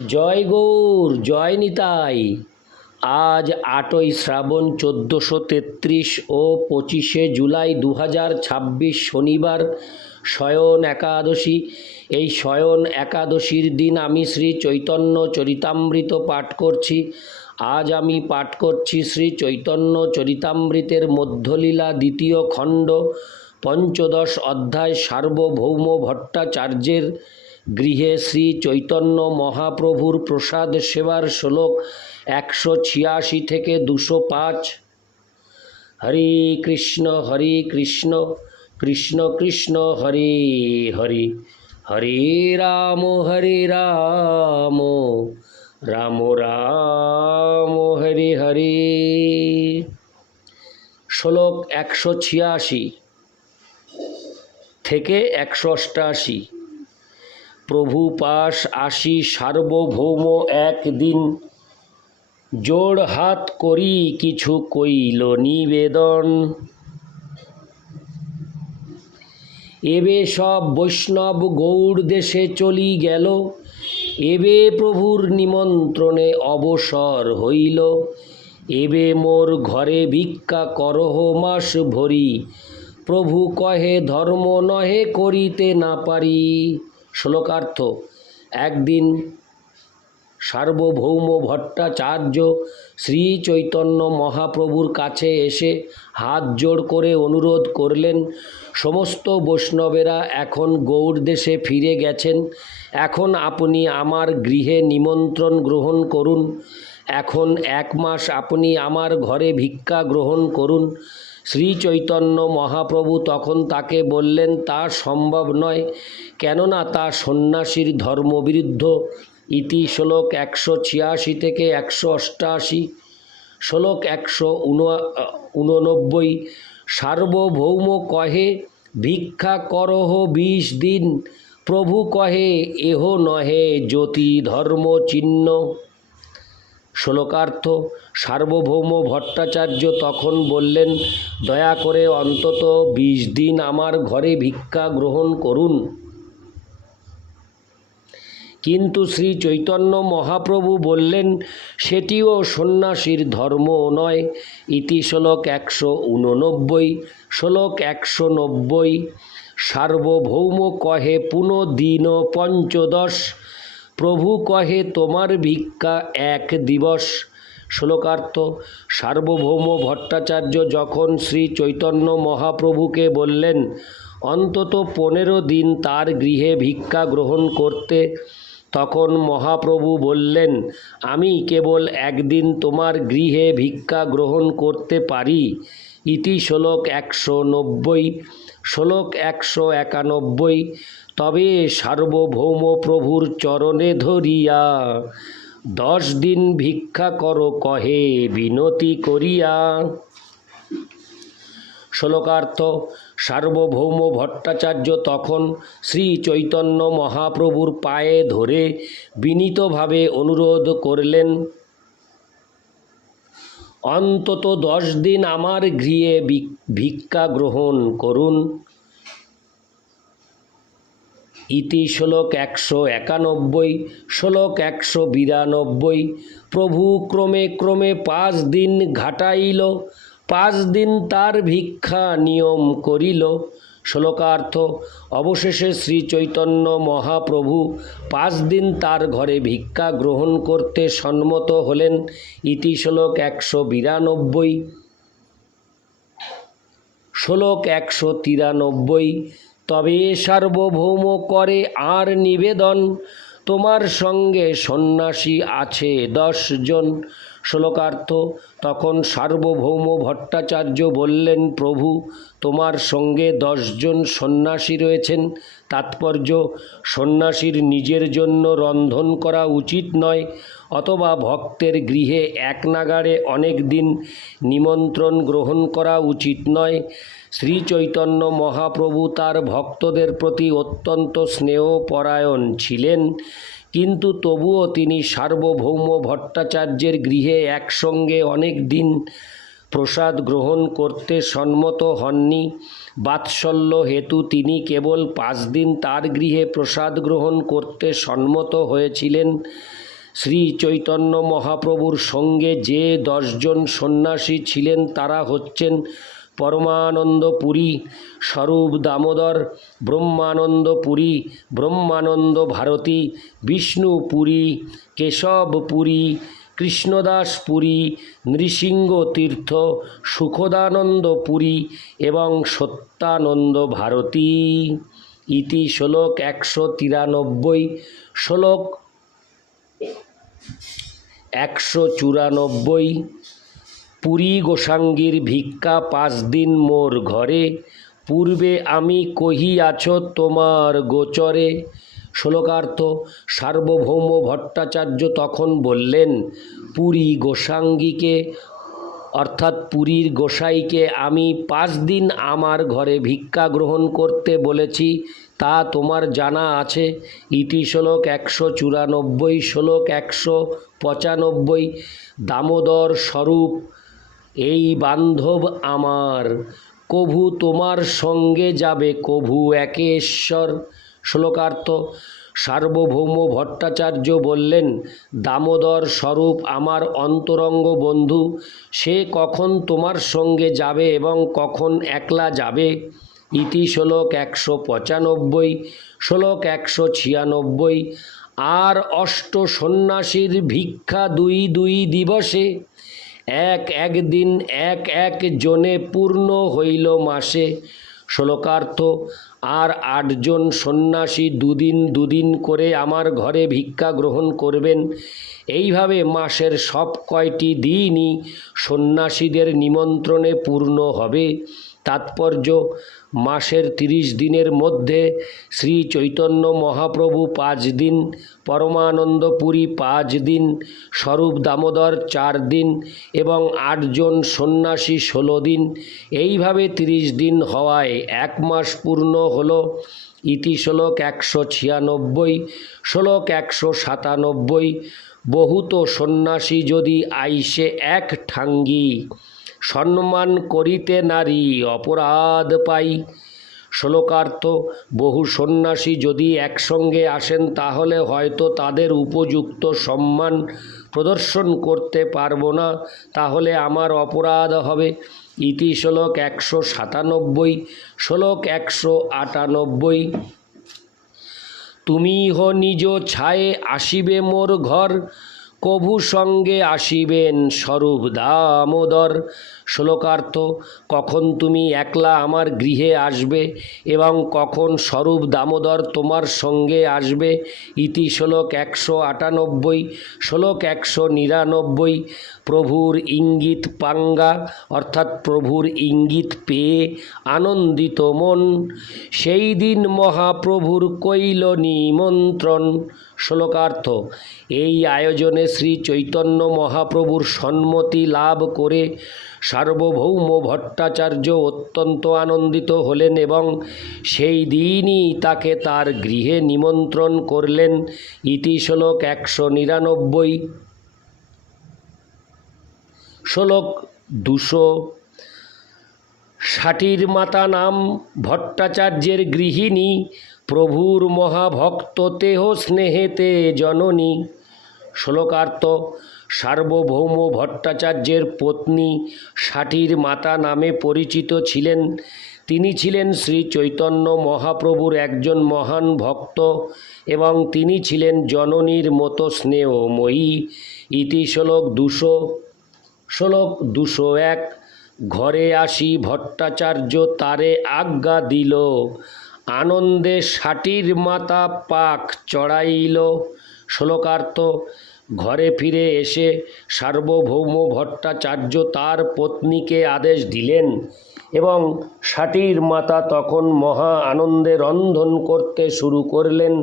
জয় গৌর জয় নিতাই। আজ ৮ই শ্রাবণ ১৪৩৩ ও ২৫শে জুলাই ২০২৬ শনিবার শয়ন একাদশী। এই শয়ন একাদশীর দিন আমি শ্রী চৈতন্য চরিতামৃত পাঠ করছি। আজ আমি পাঠ করছি শ্রী চৈতন্য চরিতামৃতের মধ্যলীলা দ্বিতীয় খণ্ড, পঞ্চদশ অধ্যায়, সার্বভৌম ভট্টাচার্যের গৃহে শ্রী চৈতন্য মহাপ্রভুর প্রসাদ সেবার শ্লোক ১৮৬ থেকে ২০৫। হরে কৃষ্ণ কৃষ্ণ কৃষ্ণ হরে হরে, হরে রাম রাম রাম হরে হরে। শ্লোক ১৮৬ থেকে ১৮৮। প্রভু পাশ আসি সার্বভৌম একদিন, জোড় হাত করি কিছু কইল নিবেদন। এবে সব বৈষ্ণব গৌড় দেশে চলি গেল, এবে প্রভুর নিমন্ত্রণে অবসর হইল। এবে মোর ঘরে ভিক্ষা করহ মাস ভরি, প্রভু কহে ধর্ম নহে করিতে না পারি। শ্লোকার্থ। একদিন সার্বভৌম ভট্টাচার্য শ্রী চৈতন্য মহাপ্রভুর কাছে এসে হাত জোড় করে অনুরোধ করলেন, সমস্ত বৈষ্ণবেরা এখন গৌড় দেশে ফিরে গেছেন, এখন আপনি আমার গৃহে নিমন্ত্রণ গ্রহণ করুন, এখন ১ মাস আপনি আমার ঘরে ভিক্ষা গ্রহণ করুন। শ্রী চৈতন্য মহাপ্রভু তখন তাকে বললেন, তা সম্ভব নয়, কেননা তা সন্ন্যাসীর ধর্মবিরুদ্ধ। ইতি শ্লোক ১৮৬ থেকে ১৮৮। শ্লোক ১৮৮। সার্বভৌম কহে ভিক্ষা করহ ২০ দিন, প্রভু কহে এহ নহে জ্যোতি ধর্ম চিহ্ন। শ্লোকার্থ। সার্বভৌম ভট্টাচার্য তখন বললেন, দয়া করে অন্তত ২০ দিন আমার ঘরে ভিক্ষা গ্রহণ করুন। কিন্তু শ্রী চৈতন্য মহাপ্রভু বললেন, সেটিও সন্ন্যাসীর ধর্ম নয়। ইতি শ্লোক ১৮৮। শ্লোক ১৯০। সার্বভৌম কহে পুনঃদিন পঞ্চদশ, প্রভু কহে তোমার ভিক্ষা ১ দিবস। শ্লোকার্থ। সার্বভৌম ভট্টাচার্য যখন শ্রী চৈতন্য মহাপ্রভুকে বললেন অন্তত ১৫ দিন তার গৃহে ভিক্ষা গ্রহণ করতে, তখন মহাপ্রভু বললেন, আমি কেবল ১ দিন তোমার গৃহে ভিক্ষা গ্রহণ করতে পারি। ইতি শ্লোক ১৯০। শ্লোক ১৯১। তবে সার্বভৌম প্রভুর চরণে ধরিয়া ১০ দিন ভিক্ষা করো কহে বিনতি করিয়া। শ্লোকার্থ। সার্বভৌম ভট্টাচার্য তখন শ্রী চৈতন্য মহাপ্রভুর পায়ে ধরে বিনীতভাবে অনুরোধ করলেন, অন্তত ১০ দিন আমার গৃহে ভিক্ষা গ্রহণ করুন। ইতি শ্লোক ১৯১। শ্লোক ১৯২। প্রভু ক্রমে ক্রমে ৫ দিন ঘাটাইল, ৫ দিন তার ভিক্ষা নিয়ম করিল। শ্লোকার্থ। অবশেষে শ্রী চৈতন্য মহাপ্রভু ৫ দিন তার ঘরে ভিক্ষা গ্রহণ করতে সম্মত হলেন। ইতি শ্লোক ১৯২। শ্লোক ১৯৩। তবে সার্বভৌম করে আর নিবেদন, তোমার সঙ্গে সন্ন্যাসী আছে ১০ জন। শ্লোকার্থ। তখন সার্বভৌম ভট্টাচার্য বললেন, প্রভু তোমার সঙ্গে ১০ জন সন্ন্যাসী রয়েছেন। তাৎপর্য, সন্ন্যাসীর নিজের জন্য রন্ধন করা উচিত নয়, অথবা ভক্তের গৃহে এক নাগাড়ে অনেক দিন নিমন্ত্রণ গ্রহণ করা উচিত নয়। শ্রী চৈতন্য মহাপ্রভু তার ভক্তদের প্রতি অত্যন্ত স্নেহপরায়ণ ছিলেন, কিন্তু তবুও তিনি সার্বভৌম ভট্টাচার্যের গৃহে একসঙ্গে অনেক দিন প্রসাদ গ্রহণ করতে সম্মত হননি। বাৎসল্য হেতু তিনি কেবল ৫ দিন তার গৃহে প্রসাদ গ্রহণ করতে সম্মত হয়েছিলেন। শ্রী চৈতন্য মহাপ্রভুর সঙ্গে যে 10 জন সন্ন্যাসী ছিলেন তারা হচ্ছেন পরমানন্দ পুরী, স্বরূপ দামোদর, ব্রহ্মানন্দ পুরী, ব্রহ্মানন্দ ভারতী, বিষ্ণু পুরী, কেশব পুরী, কৃষ্ণদাস পুরী, নৃসিংহ তীর্থ, সুখদানন্দ পুরী এবং সত্যানন্দ ভারতী। ইতি শ্লোক 193। শ্লোক 194। পুরী গোসাঙ্গীর ভিক্ষা 5 দিন মোর ঘরে, পূর্বে আমি কহিয়াছ তোমার গোচরে। শ্লোকার্থ: সার্বভৌম ভট্টাচার্য তখন বললেন, পুরী গোসাঙ্গীকে অর্থাৎ পুরীর গোসাইকে আমি 5 দিন আমার ঘরে ভিক্ষা গ্রহণ করতে বলেছি, তা তোমার জানা আছে। ইতি শ্লোক 194। শ্লোক 195। দামোদর স্বরূপ এই বান্ধব আমার, কভু তোমার সঙ্গে যাবে কভু একেশ্বর। শ্লোকার্থ: সার্বভৌম ভট্টাচার্য বললেন, দামোদর স্বরূপ আমার অন্তরঙ্গ বন্ধু, সে কখন তোমার সঙ্গে যাবে এবং কখন একলা যাবে। ইতি শ্লোক 195। শ্লোক 196। আর অষ্ট সন্ন্যাসীর ভিক্ষা 2 দিবসে, এক দিন এক জনে পূর্ণ হইল মাসে। শ্লোকার্থ: আর 8 জন সন্ন্যাসী 2 দিন করে আমার ঘরে ভিক্ষা গ্রহণ করবেন। এইভাবে মাসের সব কয়টি দিনই সন্ন্যাসীদের নিমন্ত্রণে পূর্ণ হবে। তাৎপর্য: মাসের 30 দিনের মধ্যে শ্রী চৈতন্য মহাপ্রভু 5 দিন, পরমানন্দ পুরী 5 দিন, স্বরূপ দামোদর 4 দিন এবং 8 জন সন্ন্যাসী 16 দিন। এইভাবে 30 দিন হওয়ায় 1 মাস পূর্ণ হল। ইতি শ্লোক 196। শ্লোক 197। বহুত সন্ন্যাসী যদি আইসে এক ঠাঙ্গি, সম্মান করিতে নারী অপরাধ পাই। শ্লোকার্থ: বহু সন্ন্যাসী যদি একসঙ্গে আসেন তাহলে হয়তো তাদের উপযুক্ত সম্মান প্রদর্শন করতে পারব না, তাহলে আমার অপরাধ হবে। ইতি শ্লোক 197। শ্লোক 198। তুমি হো নিজ ছায়ে আসিবে মোর ঘর, কভু সঙ্গে আসিবেন স্বরূপ দামোদর। শ্লোকার্থ: কখন তুমি একলা আমার গৃহে আসবে এবং কখন স্বরূপ দামোদর তোমার সঙ্গে আসবে। ইতি শ্লোক 198। শ্লোক 199। প্রভুর ইঙ্গিত পাঙ্গা অর্থাৎ প্রভুর ইঙ্গিত পেয়ে আনন্দিত মন, সেই দিন মহাপ্রভুর কইল নিমন্ত্রণ। শ্লোকার্থ: এই আয়োজনে শ্রী চৈতন্য মহাপ্রভুর সম্মতি লাভ করে সার্বভৌম ভট্টাচার্য অত্যন্ত আনন্দিত হলেন এবং সেই দিনই তাকে তার গৃহে নিমন্ত্রণ করলেন। ইতি শ্লোক 199। শ্লোক 200। ষাটির মাতা নাম ভট্টাচার্যের গৃহিণী, প্রভুর মহাভক্ত তেহ স্নেহেতে জননী। শ্লোকার্থ: সার্বভৌম ভট্টাচার্যের পত্নী ষাটির মাতা নামে পরিচিত ছিলেন। তিনি ছিলেন শ্রী চৈতন্য মহাপ্রভুর একজন মহান ভক্ত এবং তিনি ছিলেন জননীর মতো স্নেহময়ী। ইতি শ্লোক 200। শ্লোক 201। ঘরে আসি ভট্টাচার্য তারে আজ্ঞা দিল, আনন্দে ষাটির মাতা পাক চড়াইল। শ্লোকার্থ: ঘরে ফিরে এসে সার্বভৌম ভট্টাচার্য তার পত্নীকে আদেশ দিলেন এবং ষাটির মাতা তখন মহা আনন্দে রন্ধন করতে শুরু করলেন।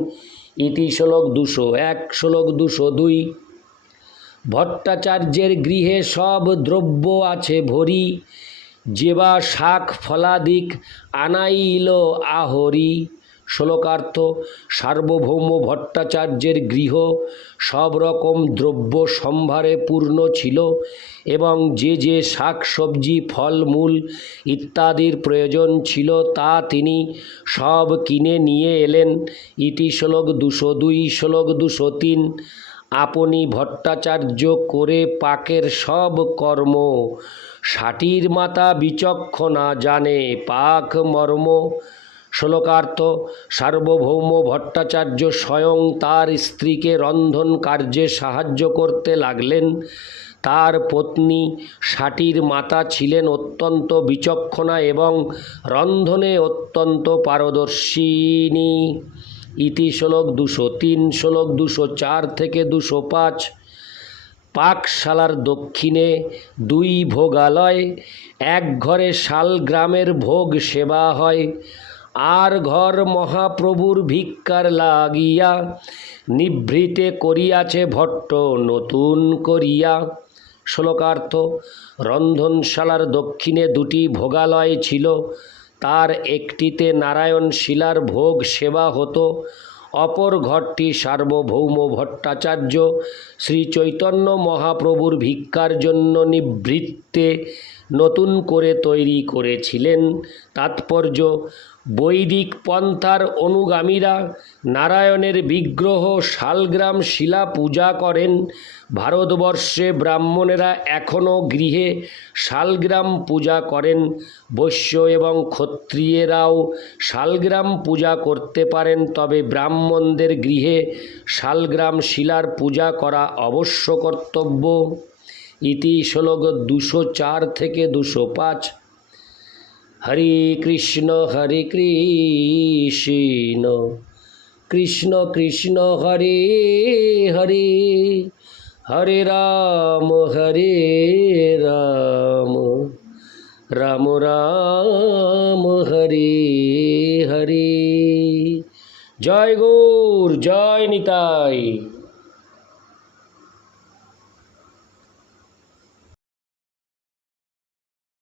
ইতি শ্লোক 201। শ্লোক 202। ভট্টাচার্যের গৃহে সব দ্রব্য আছে ভরি, যেবা শাক ফলাদিক আনাইল আহরি। শ্লোকার্থ: সার্বভৌম ভট্টাচার্যের গৃহ সব রকম দ্রব্য সম্ভারে পূর্ণ ছিল এবং যে শাক সবজি ফলমূল ইত্যাদির প্রয়োজন ছিল তা তিনি সব কিনে নিয়ে এলেন। ইতি শ্লোক 202। শ্লোক 203। আপনি ভট্টাচার্য করে পাকের সব কর্ম, ষাটির মাতা বিচক্ষণা জানে পাক মর্ম। শ্লোকার্থ: সার্বভৌম ভট্টাচার্য স্বয়ং তার স্ত্রীকে রন্ধন কার্যে সাহায্য করতে লাগলেন। তার পত্নী ষাটির মাতা ছিলেন অত্যন্ত বিচক্ষণা এবং রন্ধনে অত্যন্ত পারদর্শিনী। ইতি শ্লোক 203, শ্লোক 204 থেকে 205। পাকশালার দক্ষিণে 2 ভোগালয়, এক ঘরে শালগ্রামের ভোগ সেবা হয়, আর ঘর মহাপ্রভুর ভিক্ষার লাগিয়া, নিভৃতে করিয়াছে ভট্ট নতুন করিয়া। শ্লোকার্থ: রন্ধনশালার দক্ষিণে 2টি ভোগালয় ছিল। তার একটিতে নারায়ণ শিলার ভোগ সেবা হতো, অপর ঘরটি সার্বভৌম ভট্টাচার্য শ্রীচৈতন্য মহাপ্রভুর ভিক্ষার জন্য নিভৃতে নতুন করে তৈরি করেছিলেন। তাৎপর্য: বৈদিক পন্থার অনুগামীরা নারায়ণের বিগ্রহ শালগ্রাম শিলা পূজা করেন। ভারতবর্ষে ব্রাহ্মণেরা এখনও গৃহে শালগ্রাম পূজা করেন। বৈশ্য এবং ক্ষত্রিয়েরাও শালগ্রাম পূজা করতে পারেন, তবে ব্রাহ্মণদের গৃহে শালগ্রাম শিলার পূজা করা অবশ্য কর্তব্য। ইতি শ্লোক 204 থেকে 205। হরে কৃষ্ণ কৃষ্ণ কৃষ্ণ হরে হরে, হরে রাম রাম রাম হরে হরে। জয় গৌর, জয় নিতাই।